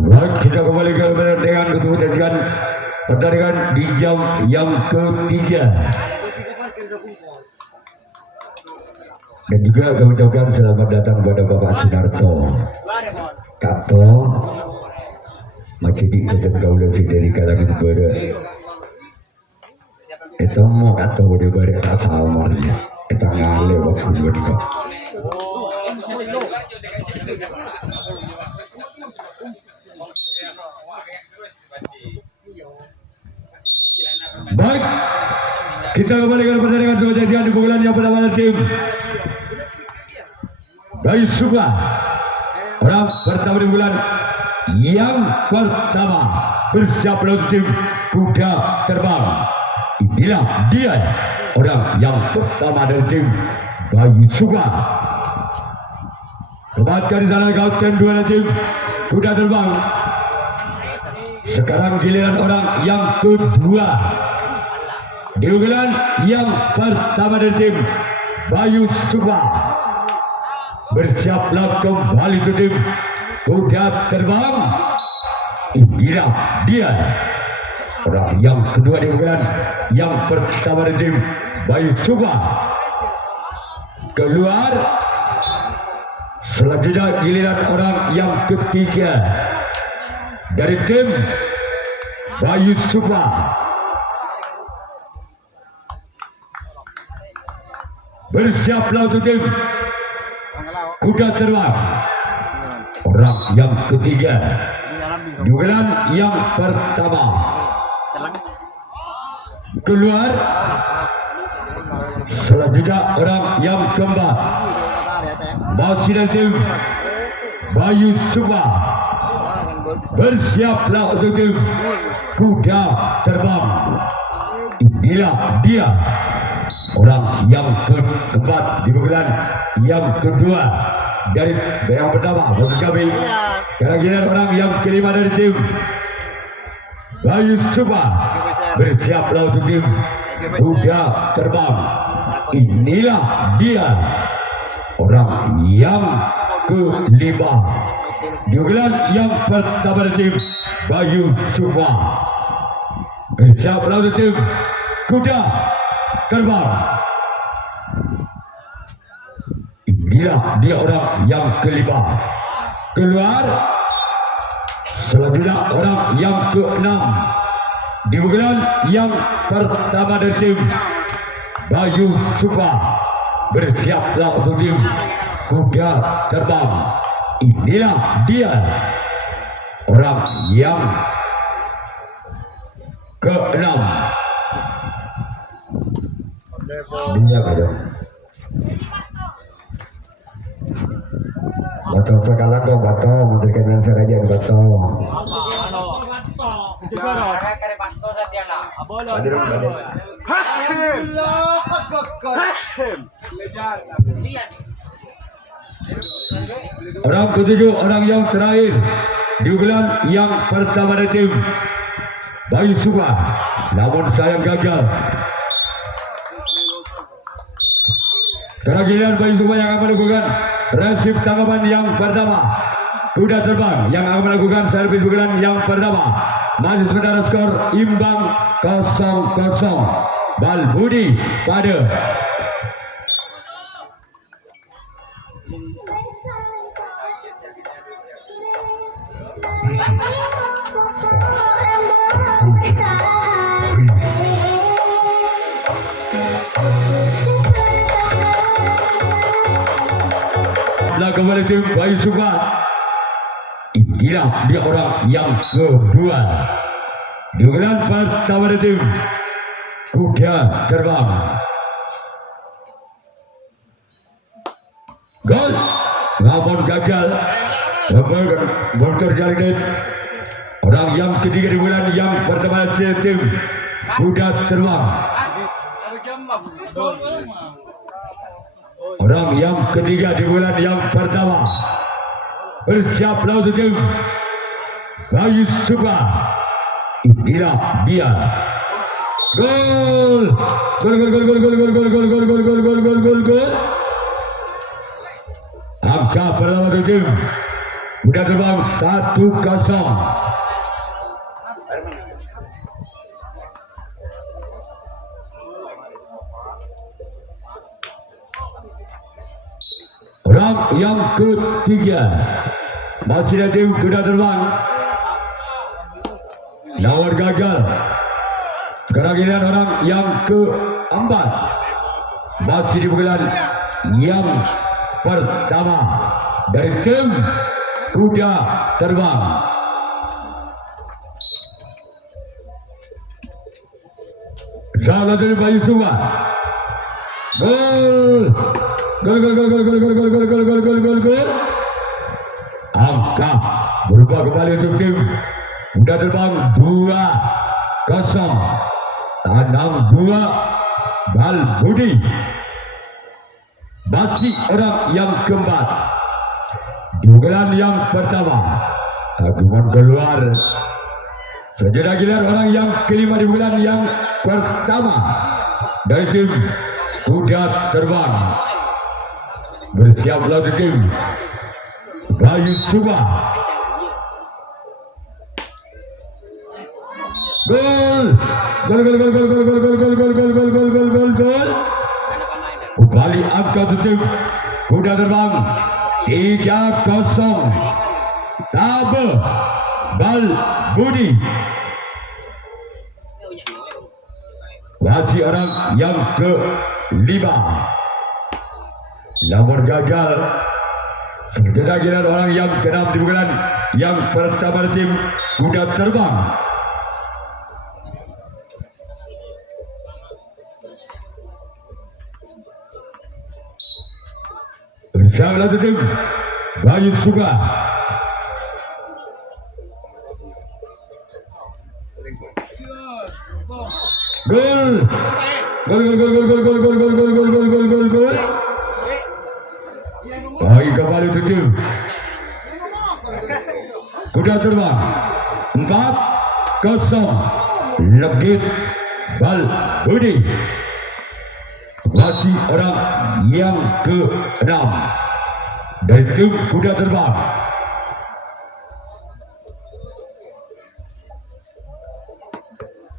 Baik, kita kembali ke dengan ketujuan pertandingan di jam yang ketiga. Dan juga kami ucapkan selamat datang kepada Bapak Sunarto Kato Macedi Ketua Gaula dari kalangan kepada itu mau Kato dia beri asalnya itu ngale waktu berdua. Baik, kita kembali ke pertandingan kejadian di pukulan yang pertama tim Bayu Suka. Orang pertama di bulan yang pertama bersiap lawan tim Kuda Terbang. Inilah dia orang yang pertama dari tim Bayu Suka. Kembali di sana kapten dua tim Kuda Terbang. Sekarang giliran orang yang kedua. Di bulan yang pertama dari tim Bayu Suka. Bersiaplah kembali ke tim Kuda Terbang. Inilah dia orang yang kedua di bulan yang pertama dari tim Bayu Suka. Keluar. Selanjutnya giliran orang yang ketiga dari tim Bayu Suka. Bersiaplah untuk tim Kuda Terbang. Orang yang ketiga di bulan yang pertama. Keluar. Selanjutnya orang yang keempat masih dari tim Bayu Suka. Bersiaplah untuk tim Kuda Terbang. Inilah dia orang yang keempat di bulan yang kedua dari yang pertama. Maksud kami kira-kira orang yang kelima dari tim Bayu Suka. Bersiaplah untuk tim Kuda Terbang. Inilah dia orang yang kelima di bulan yang pertama dari tim Bayu Suka. Bersiaplah untuk tim Kuda Terbang. Inilah dia orang yang kelima. Keluar. Selanjutnya orang yang keenam di bulan yang pertama dari tim Bayu Suka. Bersiaplah untuk tim Kuda Terbang. Inilah dia orang yang keenam. Dia kata Bato sekarang kok Bato memberikan saja Bato. Orang ketujuh, orang yang terakhir di bulan yang pertama dari tim Bayu Suka, namun sayang gagal. Karena giliran Bayu Suka yang akan melakukan resip tanggapan yang pertama. Kuda Terbang yang akan melakukan servis pukulan yang pertama. masih sementara skor imbang 0-0. Bal Budi pada kembali tim Bayu Sukma. Inilah dia orang yang kedua. Dugaan pertama dari tim Kuda Terbang. Gol. Namun gagal. Motor jalan orang yang ketiga di bulan yang pertama dari tim Kuda Terbang. Orang yang ketiga di bulan yang pertama. Bersiaplah untuk tim Bayu Sukma. Inilah dia. Gol. Gol. Angka pertama untuk tim Kuda Terbang 1-0. Orang yang ketiga masih dari tim Kuda Terbang. Lawan gagal. Sekarang ini orang yang keempat masih di bulan yang pertama dari tim Kuda Terbang. Salah dari Bayu Sukma. Gol. Angka berubah kembali untuk tim Kuda Terbang 2-0. Tanam 2 Bal Budi. Masih orang yang keempat di bulan yang pertama. Aguman keluar. Sejenak giliran orang yang kelima di bulan yang pertama dari tim Kuda Terbang. Bersiaplah untuk tim Bayu Sukma. Gol. Kembali angka tim Kuda Terbang 3-0. Tabe Bal Budi. Masih orang yang kelima. Namun gagal. Sejenak giliran orang yang keenam di bulan yang pertama tim Kuda Terbang. Bersama tim Bayu Sukma. Gol. Lagi kembali untuk tim Kuda Terbang 4-0. Legit Bal Budi. Masih orang yang ke-6 dari tim Kuda Terbang.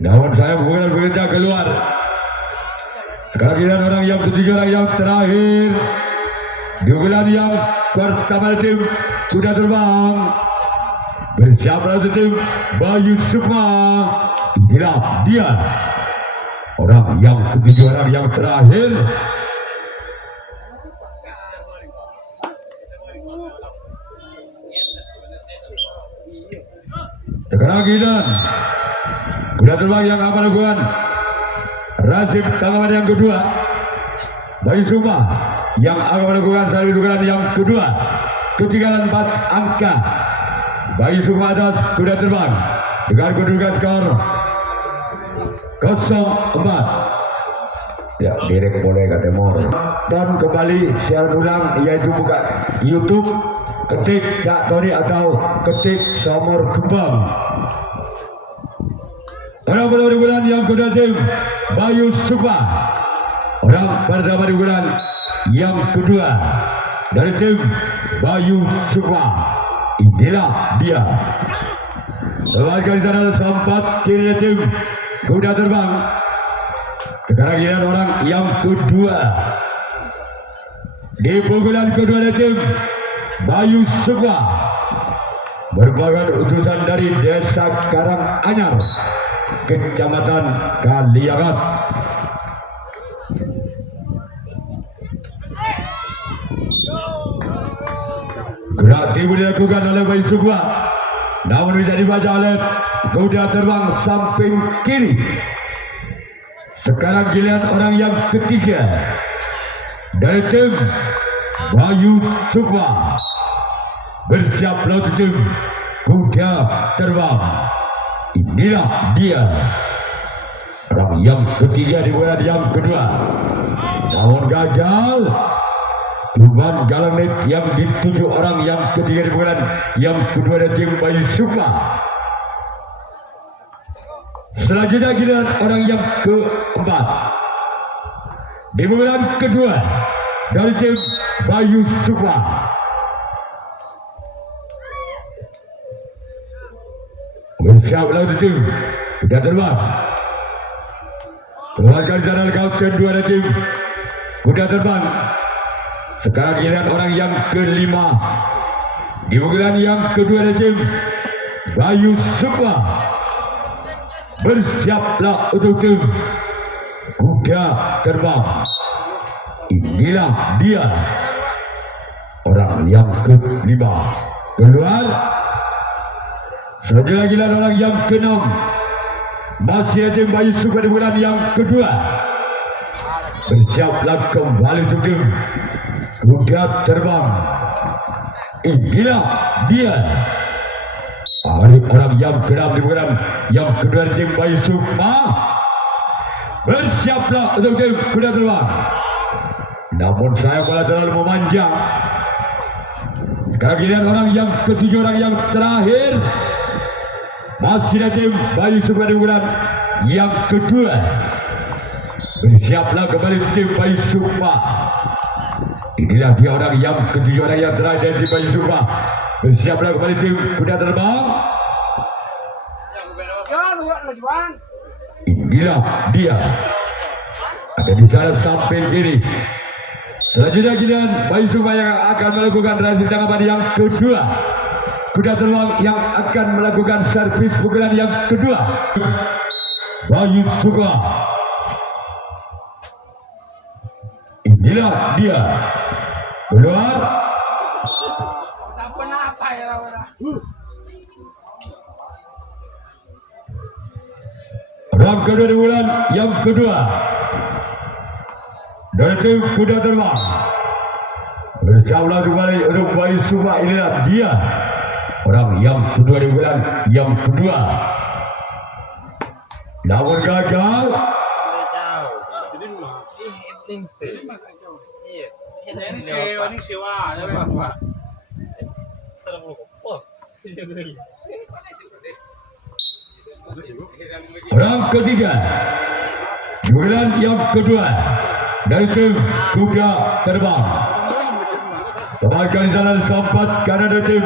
Namun saya bukan berita keluar. Sekarang kita orang yang ketiga, orang yang terakhir di bulan yang pertama tim Kuda Terbang. Bersiaplah tim Bayu Sukma. Inilah dia orang yang ketiga, orang yang terakhir. Sekarang kita Kuda Terbang yang akan melakukan Rasim tanggapan yang kedua. Bayu Sukma yang akan melakukan satu dugaan yang kedua. Ketinggalan 4 angka. Bayu Sukma atas Kuda Terbang dengan kedudukan skor 0-4. Ya, direct boleh kata Mor. Dan kembali siaran ulang, yaitu buka YouTube, ketik Cak Tony atau ketik Somor Kembang. Orang pertama di bulan yang kedua tim Bayu Sukma. Orang pertama di bulan yang kedua dari tim Bayu Sukma. Inilah dia. Sebagai sana sempat kiri tim kuda terbang. Sekarang giliran orang yang kedua. Di pukulan kedua tim Bayu Sukma merupakan utusan dari Desa Karanganyar, Kecamatan Kaliangat. Gerak timur dilakukan oleh Bayu Sukma, namun bisa dibaca oleh kuda terbang samping kiri. Sekarang giliran orang yang ketiga dari tim Bayu Sukma, bersiap laut tim kuda terbang. Inilah dia orang yang ketiga di bulan yang kedua, namun gagal. Cuman galang yang dituju orang yang ketiga di bulan yang kedua dari tim Bayu Sukma. Selanjutnya giliran orang yang keempat di bulan kedua dari tim Bayu Sukma. Bersiap laut tim kuda terbang. Keluarkan jalan kausen dua dari tim kuda terbang. Sekarang giliran orang yang kelima di bulan yang kedua dari tim Bayu Sukma. Bersiaplah untuk tim kuda terbang. Inilah dia orang yang kelima. Keluar. Selanjutnya giliran orang yang keenam, masih tim Bayu Sukma di bulan yang kedua. Bersiaplah kembali untuk tim kuda terbang. Inilah dia orang yang keenam di bulan yang kedua tim Bayu Sukma. Bersiaplah untuk tim kuda terbang. Namun saya bola terlalu memanjang. Sekarang giliran orang yang ketujuh, orang yang terakhir, masih dari tim Bayu Sukma di bulan yang kedua. Bersiaplah kembali tim Bayu Sukma. Inilah dia orang yang ketujuh, orang yang terakhir di Bayu Sukma. Bersiaplah kembali tim kuda terbang. Inilah dia. Ada di sana samping kiri. Selanjutnya giliran Bayu Sukma yang akan melakukan transit tanggapan yang kedua. Kuda terbang yang akan melakukan servis pukulan yang kedua. Bayu Sukma. Inilah dia. Keluar. Orang kedua di bulan yang kedua dari tim kuda terbang. Bersama kembali untuk Bayu Sukma. Inilah dia orang yang kedua di bulan yang kedua. Namun gagal. Orang ketiga di bulan yang kedua dari tim kuda terbang. Kembali jalan sempat karena dari tim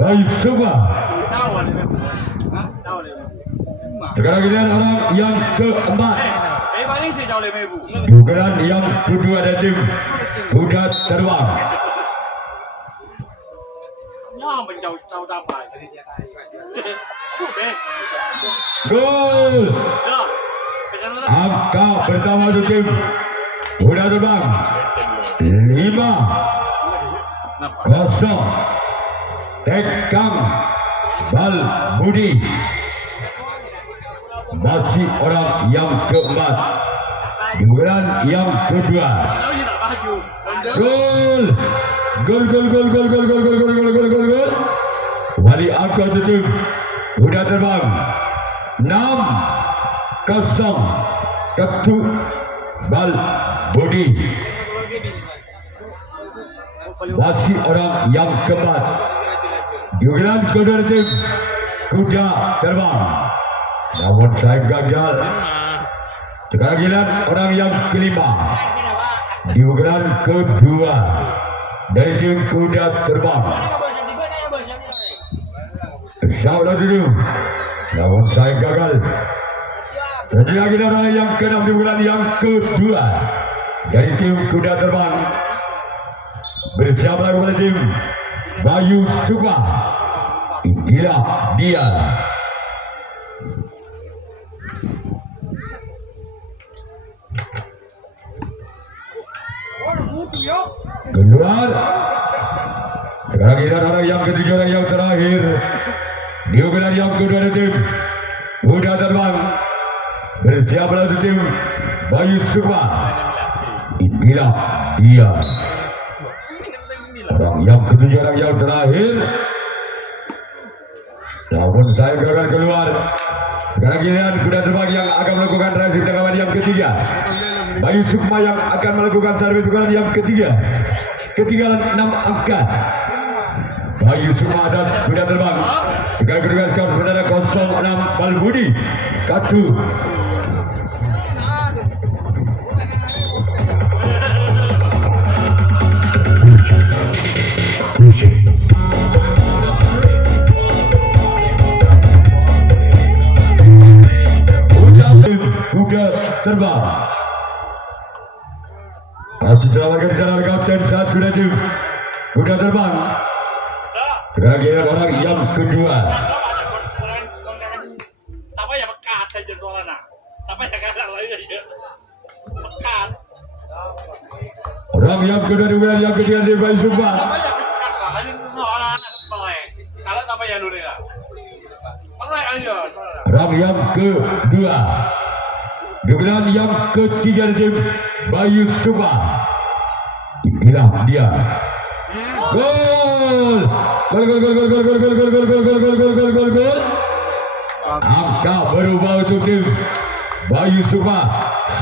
Bayu Sukma. Sekarang giliran orang yang keempat di bulan yang kedua dari tim kuda terbang. Gol. Angka pertama untuk tim kuda terbang 5-0. Tekang Bal Budi. Masih orang yang keempat di bulan yang kedua. Gol. Gol. Kembali angka tutup kuda terbang 6-0. Ketuk Bal Budi. Masih orang yang keempat di bulan kedua tim kuda terbang. Namun saya gagal. Sekarang giliran orang yang kelima di bulan kedua dari tim kuda terbang. Bersama tujuh. Namun saya gagal. Jadi lagi orang yang ke-6 di bulan yang kedua dari tim kuda terbang. Bersama kembali tim Bayu Sukma. Inilah dia. Keluar. Sekarang ini orang yang ketiga dan yang terakhir. Diukuran yang kedua dari tim kuda terbang. Bersiaplah untuk tim Bayu Sukma. Inilah dia. Orang yang ketujuh dan yang terakhir. Namun saya akan keluar. Sekarang giliran kuda terbang yang akan melakukan racing tengah yang ketiga. Bayu Sukma yang akan melakukan servis yang ketiga. Ketinggalan 6 angka. Bayu Sukma atas kuda terbang. Dengan kedudukan skor saudara 06 Balbudi Katu. Kuda terbang. Masih selamatkan di sana kapten satu dan kuda terbang. Sekarang giliran orang yang kedua. Tapi ya pekat saja soalnya. Tapi ya kadang lagi aja. Pekat. Orang yang kedua di bulan yang ketiga di Bayu Sukma. Tapi ya pekat lah. Ini soalnya melek. Kalau apa ya dulu ya? Melek aja. Orang yang kedua. Di bulan yang ketiga di tim Bayu Sukma. Inilah dia. Gol! Gol gol gol gol gol gol gol gol gol gol gol gol gol gol gol gol. Angka berubah untuk tim Bayu Sukma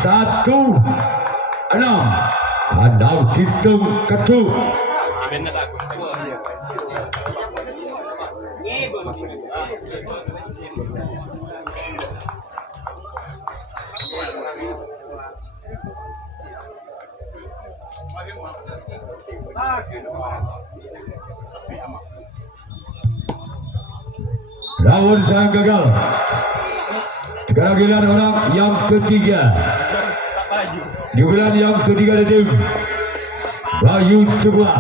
1-6. Andau Situng Ketu. Namun saya gagal. Sekarang giliran orang yang ketiga. Di bulan yang ketiga dari tim Bayu Sukma.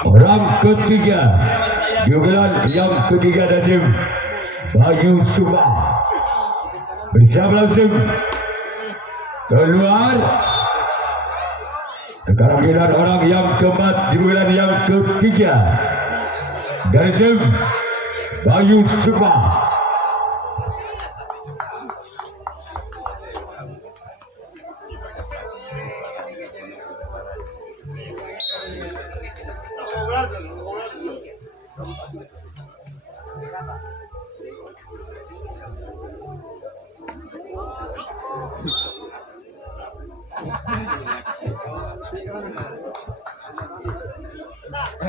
Orang ketiga. Di bulan yang ketiga dari tim Bayu Sukma. Bersiap langsung. Keluar. Sekarang giliran orang yang keempat di bulan yang ketiga dari tim Bayu Sukma.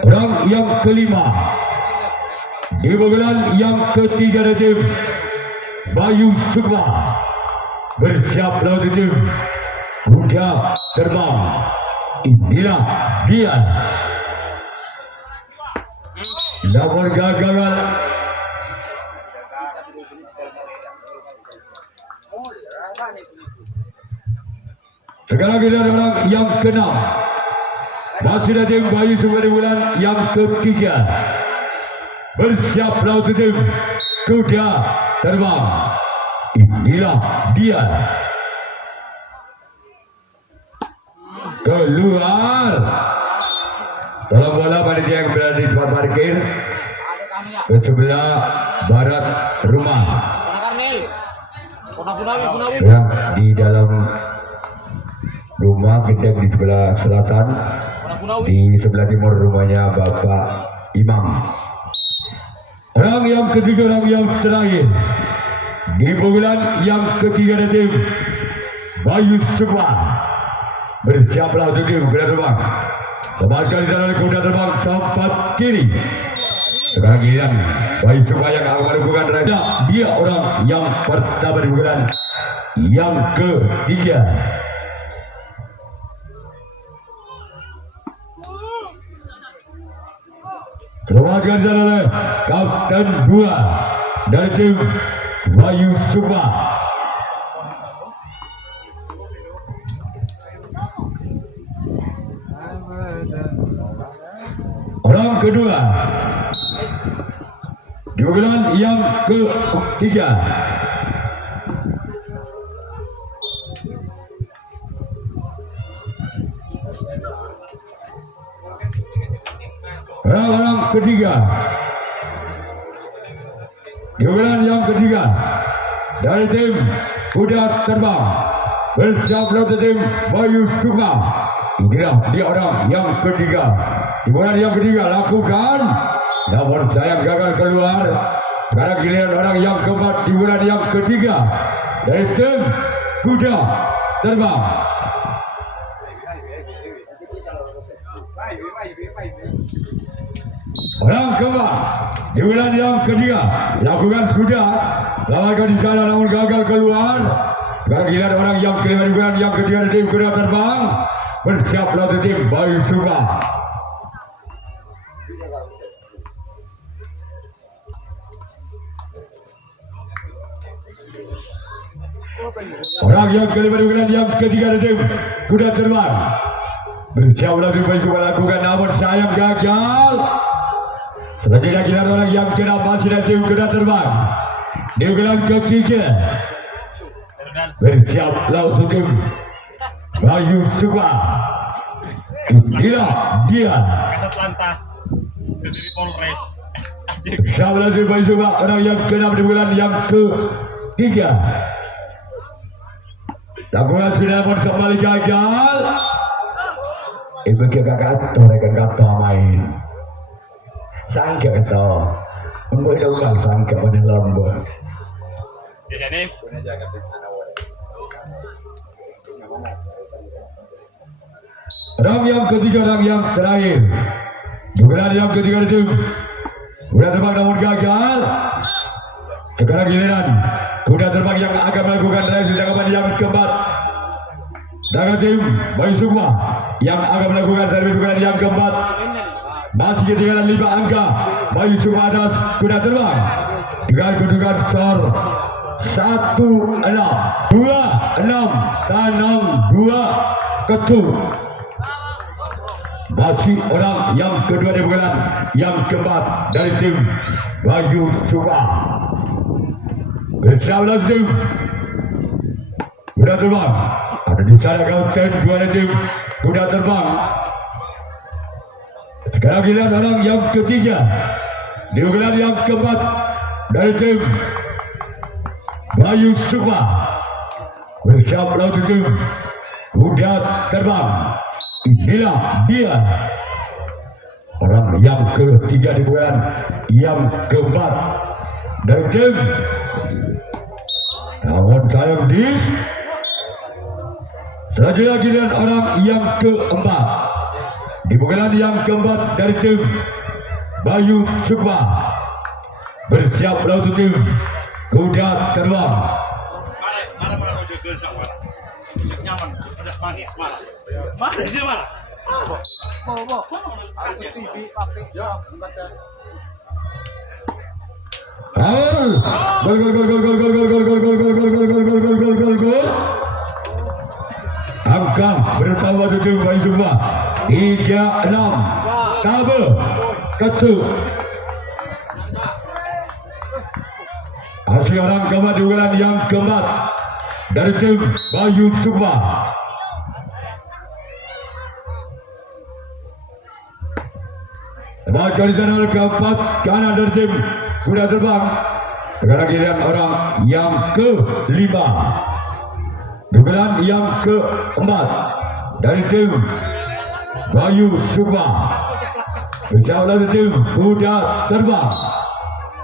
Orang yang kelima di bulan yang ketiga dari tim Bayu Sukma. Bersiap lawan tim kuda terbang. Inilah dia. Namun gagal. Sekarang giliran orang yang keenam. Masih ada tim Bayu Sukma di bulan yang ketiga. Bersiap lawan tim kuda terbang. Inilah dia. Keluar. Dalam bola panitia yang berada di tempat parkir ke sebelah barat rumah. Ya, di dalam rumah gendeng di sebelah selatan, di sebelah timur rumahnya Bapak Imam. Orang yang ketiga, orang yang terakhir di bulan yang ketiga dari tim Bayu Sukma. Bersiaplah untuk tim kuda terbang. Kembalikan di sana kuda terbang sempat kiri. Sekarang giliran Bayu Sukma yang akan melakukan raja. Dia orang yang pertama di bulan yang ketiga. Selamatkan oleh Kapten 2 dari tim Bayu Sukma. Orang kedua di bulan yang ketiga. Orang ketiga di bulan yang ketiga dari tim kuda terbang bersama tim Bayu Sukma. Inilah dia orang yang ketiga. Di bulan yang ketiga lakukan, namun sayang gagal keluar. Sekarang giliran orang yang keempat di bulan yang ketiga dari tim kuda terbang. Orang keempat di bulan yang ketiga lakukan sudah lakukan di sana namun gagal keluar. Sekarang giliran orang yang kelima di bulan yang ketiga dari tim kuda terbang bersiaplah tim Bayu Sukma. Orang yang kelima di bulan yang ketiga dari tim kuda terbang bersiaplah tim Bayu Sukma lakukan namun sayang gagal. Selanjutnya kita orang yang keenam masih dari tim kuda terbang di bulan ketiga bersiaplah untuk tim Bayu Sukma. Inilah dia Kasat Lantas sendiri Polres. bersiaplah tim Bayu Sukma orang yang keenam di bulan yang ketiga. Lakukan sudah pun kembali gagal. Ibu kita kata mereka kata main. Sangka kata, umur ulang sangka pada lambung. Jadi Orang yang ketiga, orang yang terakhir. Bukan yang ketiga itu kuda terbang namun gagal. Sekarang giliran kuda terbang yang akan melakukan race tanggapan yang keempat. Dengan tim Bayu Sukma yang akan melakukan servis yang keempat. Masih ketinggalan 5 angka. Bayu Sukma atas kuda terbang dengan kedudukan skor 1-6, 2-6, tanam 2-1. Masih orang yang kedua di bulan yang keempat dari tim Bayu Sukma. Bersama tim kuda terbang ada di sana kapten 2 dari tim kuda terbang. Sekarang giliran orang yang ketiga di bulan yang keempat dari tim Bayu Sukma. Bersama tim kuda terbang. Inilah dia orang yang ketiga di bulan yang keempat dari tim. Namun sayang dis. Selanjutnya giliran orang yang keempat di bulan yang keempat dari tim Bayu Sukma. Bersiaplah untuk tim kuda terbang. mana mau jodoh sama nyaman, udah manis mana? Mana sih mana? Gol. Angka bertambah 7 Bayu Sukma 3-6. Tabel ketu. Hasil orang keempat di bulan yang keempat dari tim Bayu Sukma. Sebagai channel keempat kanan dari tim kuda terbang. Sekarang giliran orang yang kelima di bulan yang keempat dari tim Bayu Sukma. Bersama tim kuda terbang.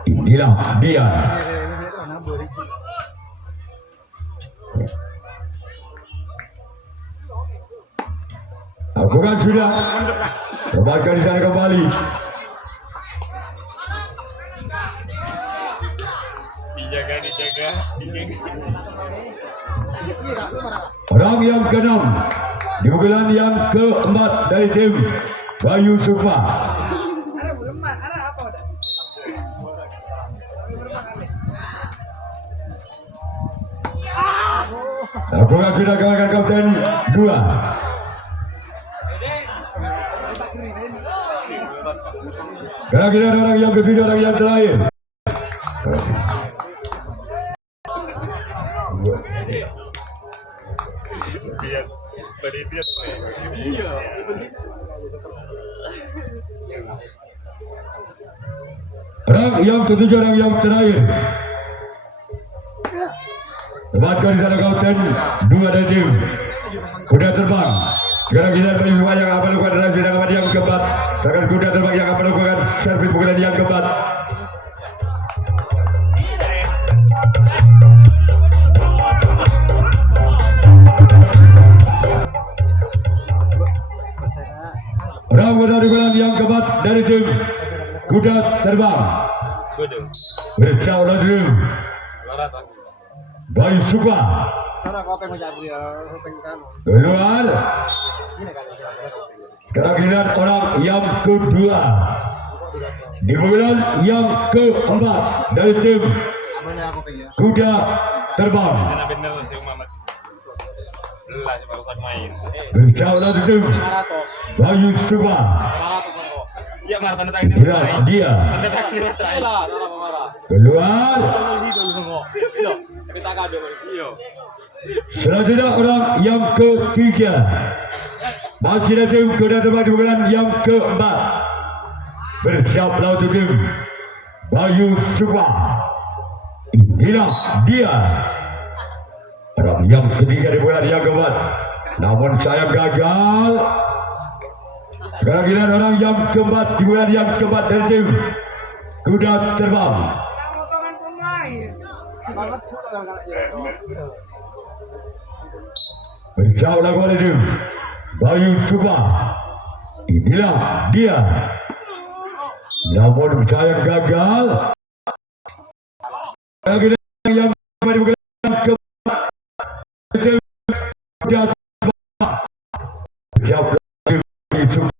Inilah dia. Aku kan sudah tempatkan di sana kembali. Dijaga. Orang yang keenam di bulan yang keempat dari tim Bayu Sukma. Lakukan sudah kawakan kapten 2. Karena kita ada orang yang ketiga, orang yang terakhir. Orang yang ketujuh, orang yang terakhir. Tempatkan di sana kapten 2 dari tim kuda terbang. Sekarang kita bagi semua yang akan melakukan reaksi dan yang keempat. Sekarang kuda terbang yang akan melakukan servis pukulan yang keempat. Orang kuda pukulan yang keempat dari tim kuda terbang. Bersama tim Bayu Supa. Keluar. Sekarang kita orang yang kedua di bulan yang keempat dari tim kuda terbang. Bersama tim Bayu Supa. Berat dia. Keluar. Selanjutnya orang yang ketiga masih ada tim kuda terbang di bulan yang keempat. Bersiap laut tim Bayu Supa. Inilah dia orang yang ketiga di bulan yang keempat. Namun saya gagal. Sekarang kita orang yang keempat di bulan yang keempat dari tim kuda terbang. Bersama lakukan itu Bayu Supa. Inilah dia. Namun saya gagal. Sekarang kita yang keempat di bulan yang keempat dari tim kuda terbang. Bersama lakukan Bayu Supa.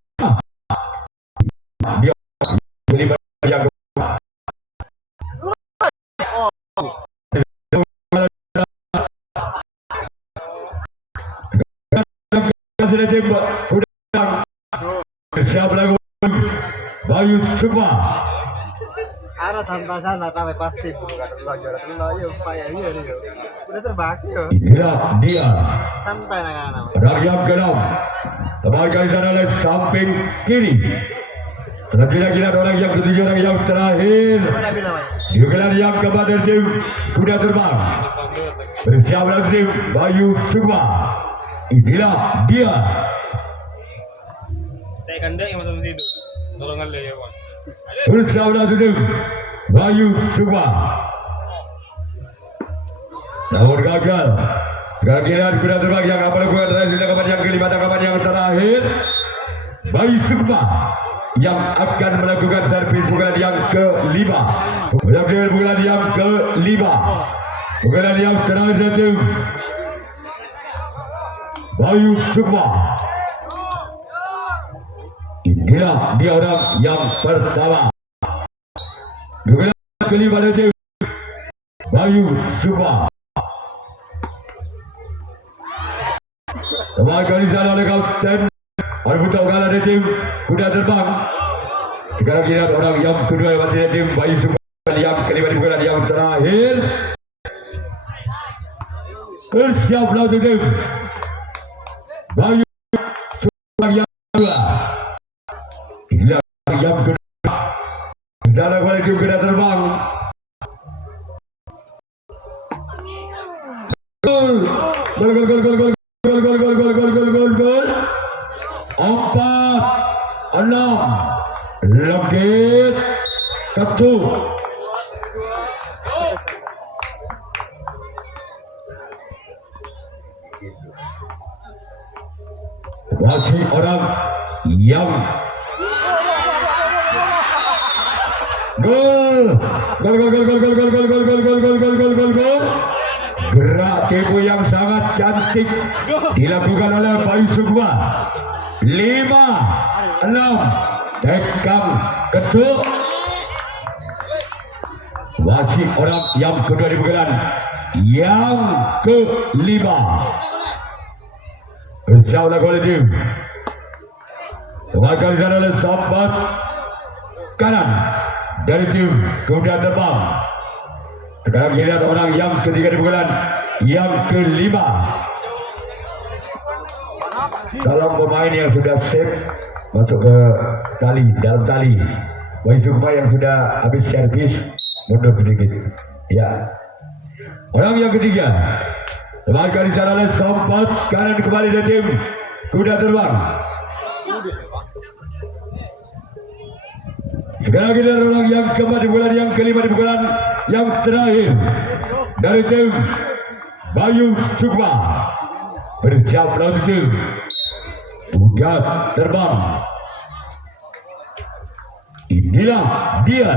Dia terlibat yang sudah tembak udang siap lagu Bayu Supa. Arah santai sana tapi pasti bukan juara kedua yuk payah iya nih udah terbang yuk. Inilah dia Santai nak. orang yang keenam terbangkan sana oleh samping kiri. Selanjutnya kita orang yang ketujuh, orang yang terakhir di bulan yang keempat dari tim kuda terbang. Bersiap lagu tim Bayu Supa. Inilah dia. Bersama tim Bayu Supa. Namun gagal. Sekarang kita kuda terbang yang akan melakukan reaksi tangkapan yang kelima, tangkapan yang terakhir. Bayu Supa yang akan melakukan servis pukulan yang kelima. Melakukan pukulan yang kelima. Pukulan yang terakhir dari tim Bayu Supa. Inilah dia orang yang pertama. Pukulan kelima dari tim Bayu Supa. Teman-teman di sana oleh kapten Albuta Ogala dari tim kuda terbang. Sekarang kita orang yang kedua masih dari tim Bayu Supa yang kelima di pukulan yang terakhir. Bersiaplah untuk tim Bayu Supa yang kedua. Inilah yang kedua. Dalam kali tim kuda terbang. Gol. 4-6 Legit Ketuk. Masih orang yang gol. Gerak tempo yang sangat cantik dilakukan oleh Bayu Supa. 5-6 Tekam Ketuk. Masih orang yang kedua di bulan yang kelima. Insyaallah kolektif. Tebakan di sana oleh sahabat kanan dari tim kuda terbang. Sekarang kita orang yang ketiga di bulan yang kelima. Dalam pemain yang sudah safe masuk ke tali, dalam tali. Bagi Sukma yang sudah habis servis mundur sedikit. Ya. Orang yang ketiga. Tebakan di sana oleh sahabat kanan kembali dari tim kuda terbang. Sekarang kita orang yang keempat di bulan yang kelima di bulan yang terakhir dari tim Bayu Sukma. Bersiap lawan tim kuda terbang. Inilah dia.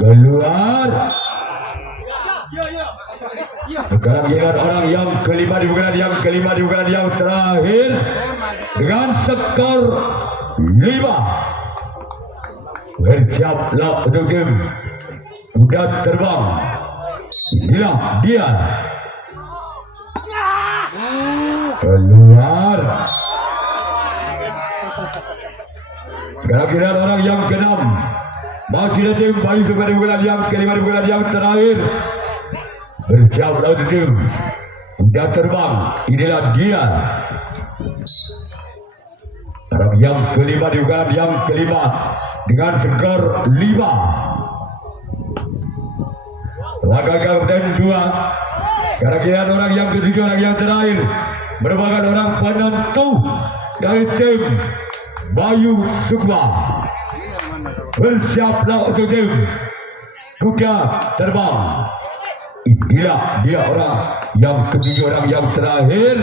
Keluar. Sekarang kita orang yang kelima di bulan yang terakhir dengan skor 5. Bersiaplah untuk tim kuda terbang. Inilah dia. Keluar. Sekarang kita orang yang keenam. Masih ada tim Bayu Sukma di bulan yang kelima di bulan yang terakhir. Bersiaplah untuk tim kuda terbang. Inilah dia. Orang yang kelima di bulan yang kelima dengan skor 5. Wakil kapten 2. Kira-kira orang yang ketiga, orang yang terakhir merupakan orang penentu dari tim Bayu Sukma. Bersiaplah untuk tim kuda terbang. Inilah dia orang yang ketiga, orang yang terakhir.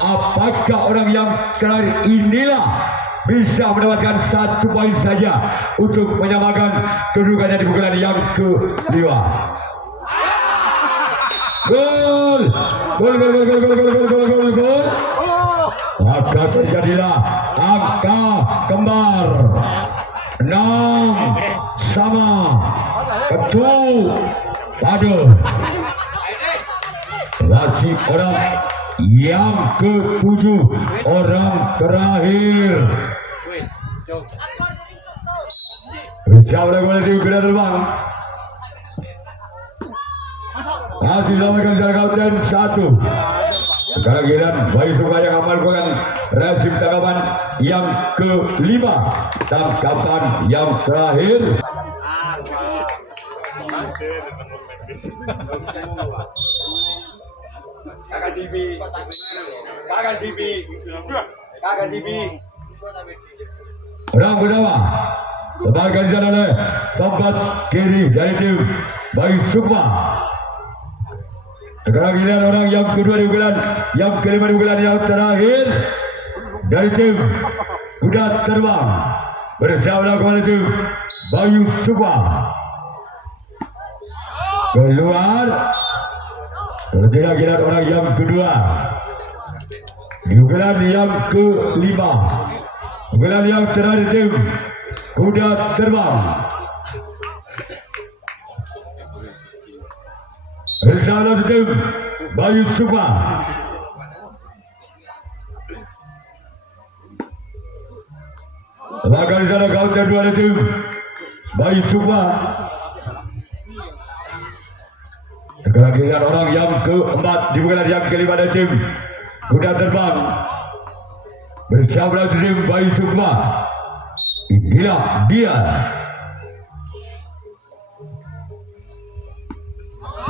Apakah orang yang terakhir inilah bisa mendapatkan 1 poin saja untuk menyamakan kedudukannya di bulan yang kelima? Gol! Gol! Maka terjadilah angka kembar 6 sama 1 pada masih orang yang ke-7, orang terakhir. Bersama kolektif kuda terbang. Masih dilakukan secara kapten 1. Sekarang giliran Bayu Sukma yang amalkan resim tangkapan yang kelima. Tangkapan yang terakhir. Kakak TV. Orang pertama tebakan di sana oleh sahabat kiri dari tim Bayu Sukma. Sekarang ini orang yang kedua di bulan yang kelima di bulan yang terakhir dari tim kuda terbang. Bersama kepada tim Bayu Sukma. Keluar. Tidak kira orang yang kedua di bulan yang kelima, bulan yang terakhir tim kuda terbang. Bersama tim Bayu Sukma. Bahkan di sana kaunter 2 tim Bayu Sukma. Sekarang giliran orang yang keempat di bulan yang kelima dari tim kuda terbang. Bersama tim Bayu Sukma. Inilah dia.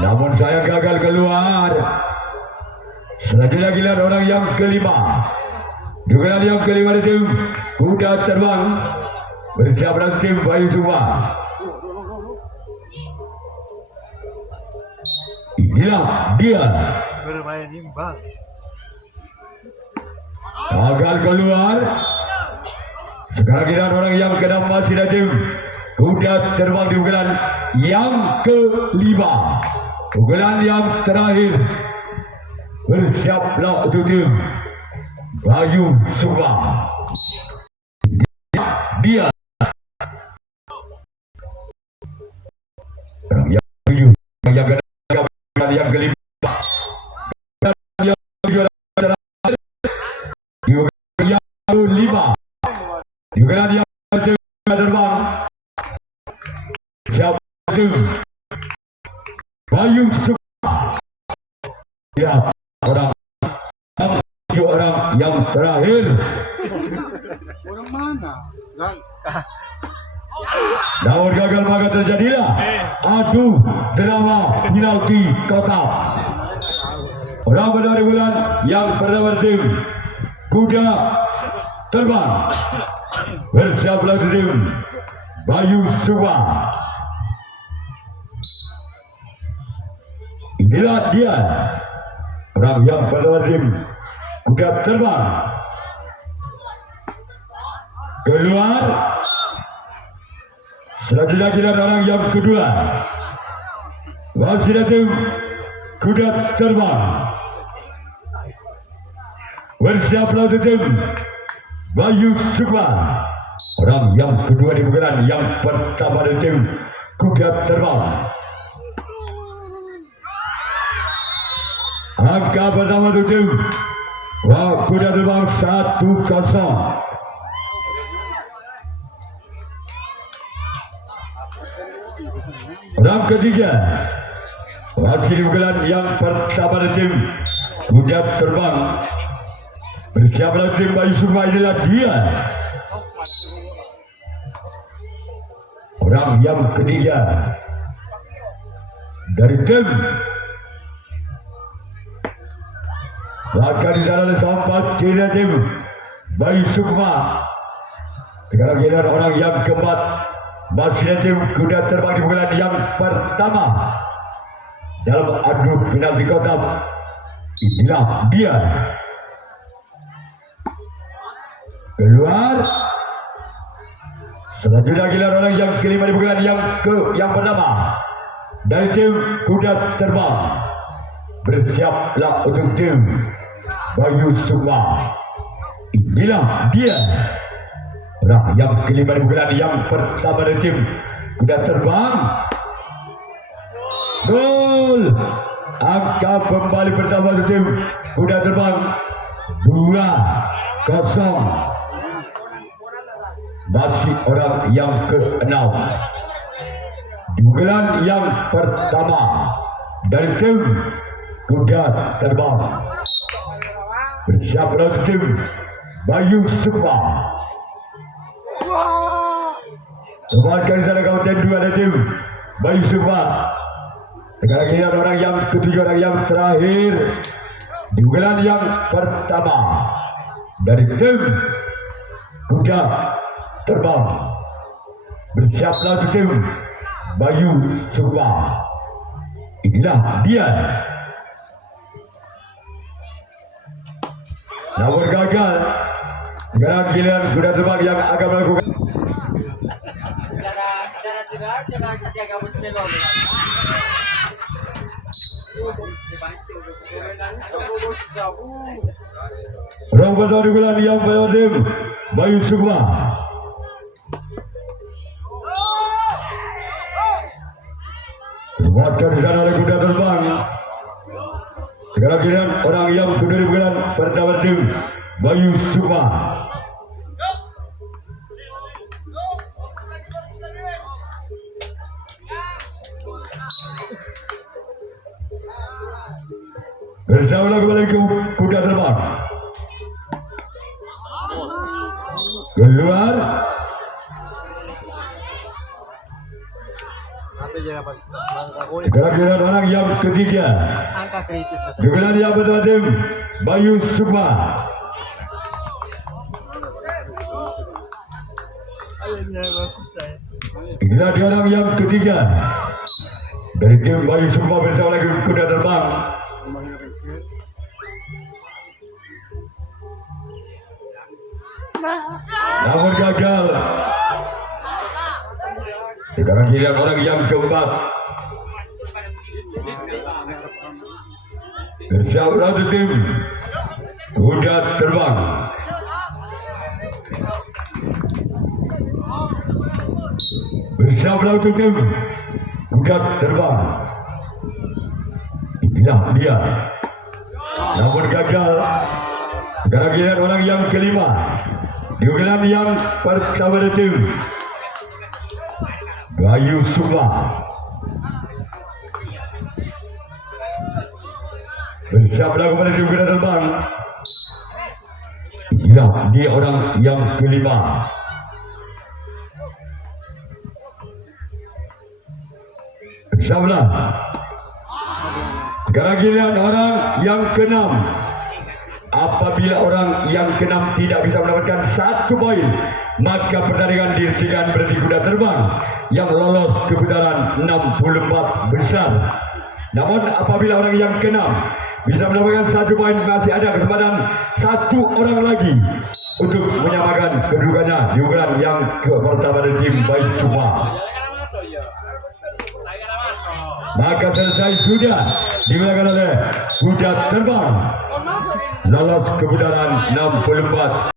Namun saya gagal keluar. Selanjutnya giliran orang yang kelima. Di bulan yang kelima dari tim kuda terbang. Bersama tim Bayu Sukma. Inilah dia. Bermain imbang. Gagal keluar. Sekarang kita orang yang keenam masih ada tim kuda terbang di bulan yang kelima. Bulan yang terakhir. Bersiaplah untuk tim Bayu Sukma. Dia Dugaan yang terbang. Siapa itu? Bayu Sukma. Ya, orang yang terakhir. Orang mana? Namun gagal maka terjadilah adu drama penalti kotak. Orang dari bulan yang pertama tim kuda terbang bersama tim Bayu Sukma. Inilah dia orang yang pertama tim kuda terbang keluar. Selanjutnya kita orang yang kedua masih tim kuda terbang bersama tim Bayu Sukma. Orang yang kedua di bulan yang pertama dari tim kuda terbang. Angka pertama untuk tim kuda terbang 1-0. Orang ketiga masih di bulan yang pertama dari tim kuda terbang bersama tim Bayu Sukma. Inilah dia orang yang ketiga dari tim. Maka di sana sampai kira tim Bayu Sukma. Sekarang kita orang yang keempat masih tim kuda terbang di bulan yang pertama dalam adu penalti kotak. Inilah dia keluar. Selanjutnya kita orang yang kelima di bulan yang pertama dari tim kuda terbang. Bersiaplah untuk tim Bayu Sukma. Inilah dia orang yang kelima di bulan yang pertama dari tim kuda terbang. Gol. Angka kembali pertama untuk tim kuda terbang 2-0. Masih orang yang ke-6 di bulan yang pertama dari tim kuda terbang. Bersiaplah untuk tim Bayu Sukma. Semakin sana kawasan dua dari tim Bayu Sukma. Sekarang ini ada orang yang ketiga, orang yang terakhir di bulan yang pertama dari tim kuda terbang. Bersiaplah untuk tim Bayu Sukma. Inilah dia. Namun gagal. Sekarang giliran kuda terbang yang akan melakukan. Orang pertama di bulan yang pertama tim Bayu Sukma. Terwajar di sana oleh kuda terbang. Sekarang giliran orang yang kedua di bulan pertama tim Bayu Sukma. Bersama kembali ke kuda terbang. Keluar. Kira-kira orang yang ketiga. Angka kritis. Dugaan yang pertama tim Bayu Sukma. Inilah dia orang yang ketiga dari tim Bayu Sukma bersama lagi kuda terbang. Namun gagal. Sekarang giliran orang yang keempat. Bersama tim kuda terbang. Bersama tim kuda terbang. Inilah dia. Namun gagal. Sekarang giliran orang yang kelima di unggulan yang pertama dari tim Bayu Sukma. Bersiaplah kepada di unggulan terbang. Ya, dia orang yang kelima. Bersiaplah. Sekarang giliran orang yang keenam. Apabila orang yang keenam tidak bisa mendapatkan 1 poin, maka pertandingan dihentikan berarti kuda terbang yang lolos ke putaran 64 besar. Namun apabila orang yang keenam bisa mendapatkan 1 poin, masih ada kesempatan 1 orang lagi untuk menyamakan kedudukannya di unggulan yang pertama dari tim Bayu Sukma. Maka selesai sudah dimenangkan oleh kuda terbang lolos ke putaran 64.